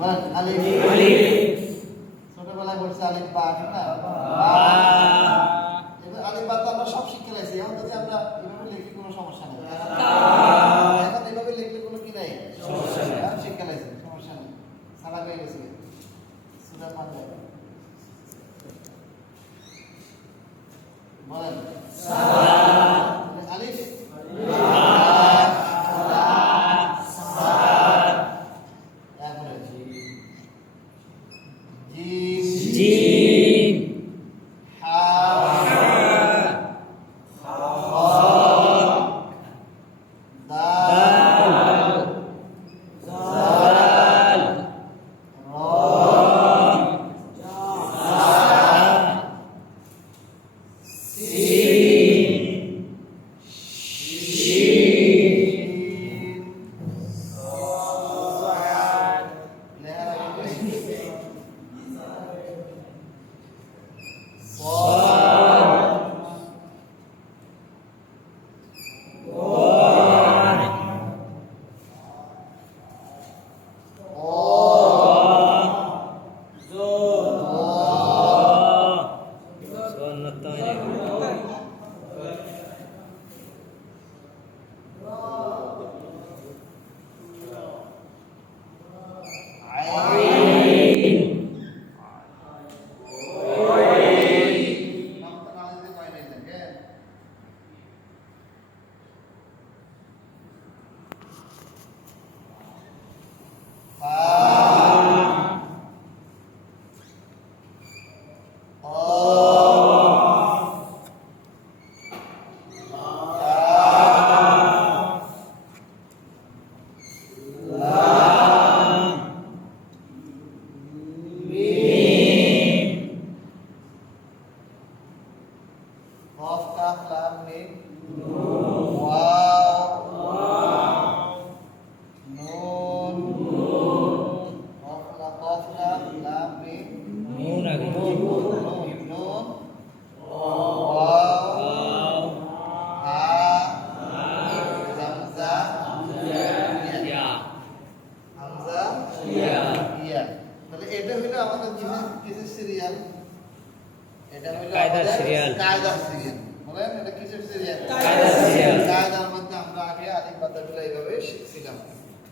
বলেন আলিফ আলিফ ছোটবেলায় পড়ছে আলিফ বা ঠিক না বা এবার আলিফ বা তো আমরা সব শিখে লাইছি এখন যদি আমরা এভাবে লিখি কোনো সমস্যা নেই এখন এভাবে লিখলে কোনো কি নাই সমস্যা নেই শিখে লাইছি সমস্যা নেই সালা হয়ে গেছে সূরা ফাতিহা বলেন আলিফ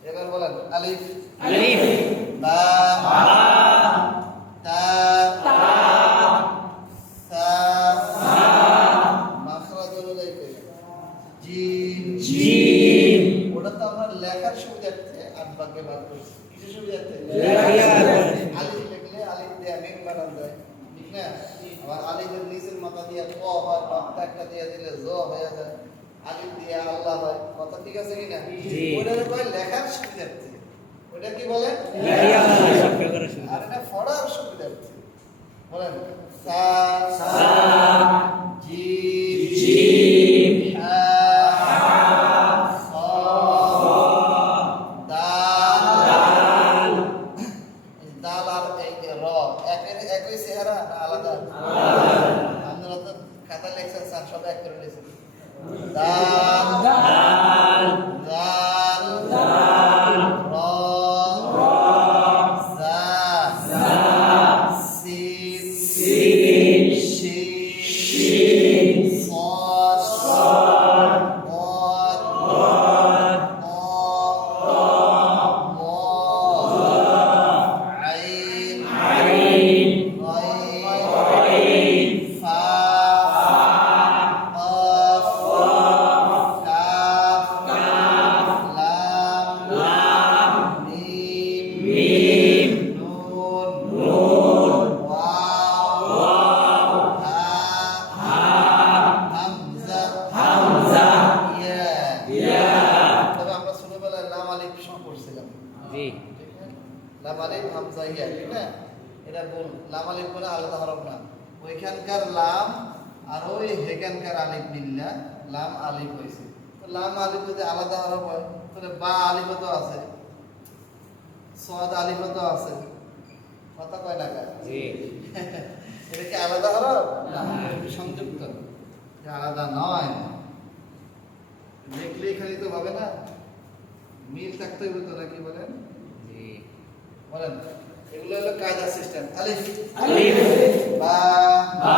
এবার বলেন আলিফ আলিফ বা বা তা তা সা সা মাখরাজুল লাইফে জিম জিম ওটা তো আমরা লেখার সুবিধার্থে আট ভাগে ভাগ করেছি কিসের সুবিধার্থে আলিফ লিখলে আলিফ দিয়ে মিম বানান যায় ঠিক না আবার আলিফের নিচের মাথা দিয়ে ক হয় পাঁচটা একটা দিয়ে দিলে জ হয়ে যায় আলিফ দিয়ে আল্লাহ হয় কথা ঠিক আছে কিনা ওটার কয় লেখার সুবিধার্থে ওটা কি বলে আর এটা পড়ার সুবিধার্থে বলেন সা সা জিম জিম হা সা দাল দাল দাল আর এই র একই চেহারা না আলাদা আপনারা তো খাতা লেখছেন স্যার সব এক করে লিখছেন দাল দাল দাল দাল র র জা জা সিন সিন শিন শিন صاد صاد ضاد ضاد ض ض عين عين غين فا قاف كاف لام ميم نون واو ها হামজা ইয়া তবে আমরা ছোটবেলায় লাম আলিফ সব পড়ছিলাম জি লাম আলিফ হামজা ইয়া ঠিক না এটা বল লাম আলিফ করে আলাদা হরফ না ওইখানকার লাম আর ওই হেখানকার আলিফ মিললা লাম আলিফ হইছে তো লাম আলিফ যদি আলাদা হরফ হয় তাহলে বা আলিফ তো আছে সাদ আলিফ তো আছে কথা কয় না জি এটা কি আলাদা হরফ না সংযুক্ত এটা আলাদা নয় লিখলে খালি তো হবে না মিল থাকতে হবে তো নাকি বলেন জি বলেন এগুলো হলো কায়দা সিস্টেম। আলিফ আলিফ বা বা